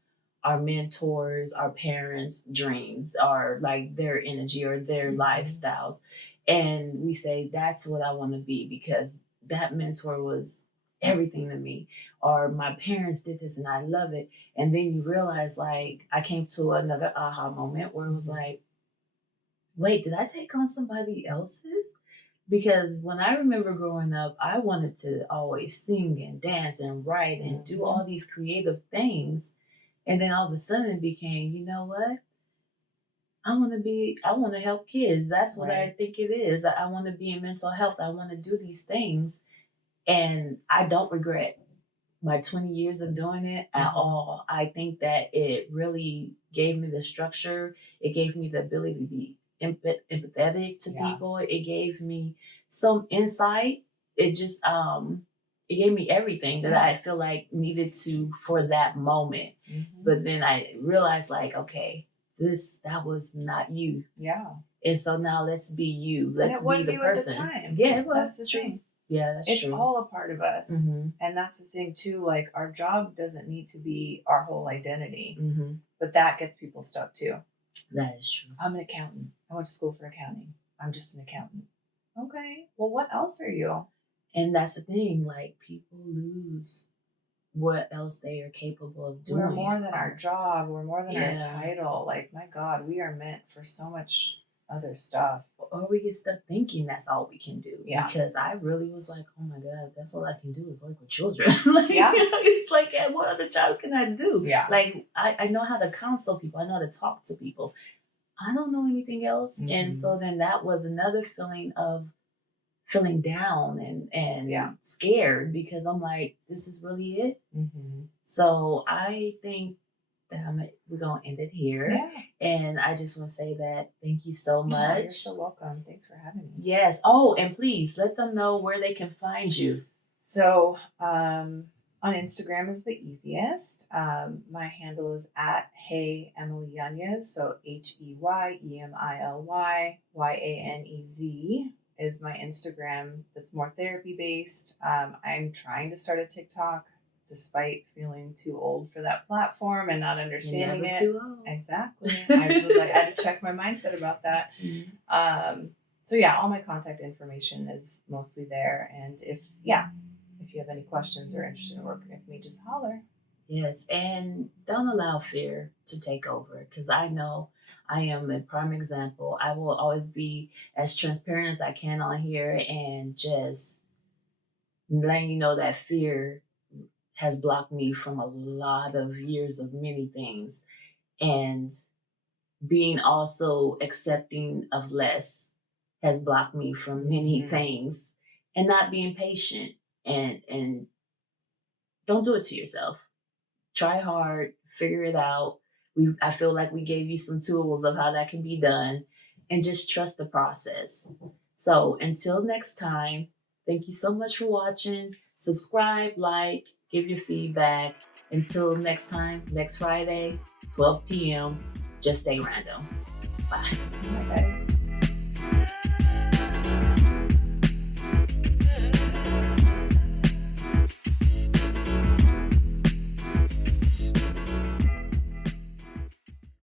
our mentors, our parents' dreams, or like their energy or their lifestyles. And we say, that's what I want to be because that mentor was everything to me. Or my parents did this and I love it. And then you realize, like, I came to another aha moment where it was like, wait, did I take on somebody else's? Because when I remember growing up, I wanted to always sing and dance and write and do all these creative things. And then all of a sudden it became, you know what? I want to help kids. That's what I think it is. I want to be in mental health. I want to do these things. And I don't regret my 20 years of doing it at all. I think that it really gave me the structure. It gave me the ability to be empathetic to people. It gave me some insight. It just it gave me everything that I feel like needed to for that moment. But then I realized, like, okay, that was not you. Yeah. And so now let's be you. Let's be the person. At the time. Yeah, it was. That's the thing. Yeah, that's it's true. all a part of us. And that's the thing too, like our job doesn't need to be our whole identity. But that gets people stuck too. That is true. I'm an accountant. I went to school for accounting. I'm just an accountant. Okay. Well, what else are you? And that's the thing, like people lose what else they are capable of doing. We're more than our job. We're more than our title. Like, my God, we are meant for so much other stuff. Or we get stuck thinking that's all we can do. Yeah. Because I really was like, oh my God, that's all I can do is work with children. Like, it's like, what other job can I do? Yeah. Like, I know how to counsel people. I know how to talk to people. I don't know anything else. And so then that was another feeling of feeling down and scared because I'm like, this is really it. So I think that we're going to end it here. Yeah. And I just want to say that thank you so much. You're so welcome. Thanks for having me. Yes. Oh, and please let them know where they can find you. So on Instagram is the easiest. My handle is at Hey Emily Yanez. So HeyEmilYyanez is my Instagram. That's more therapy based. I'm trying to start a TikTok, despite feeling too old for that platform and not understanding it. Too old. Exactly. I had to check my mindset about that. So yeah, all my contact information is mostly there. And if you have any questions or interested in working with me, just holler. Yes, and don't allow fear to take over, because I know I am a prime example. I will always be as transparent as I can on here and just letting you know that fear has blocked me from a lot of years of many things. And being also accepting of less has blocked me from many things. And not being patient and don't do it to yourself. Try hard, figure it out. I feel like we gave you some tools of how that can be done, and just trust the process. So until next time, thank you so much for watching. Subscribe, like, give your feedback. Until next time, next Friday, 12 p.m., just stay random. Bye.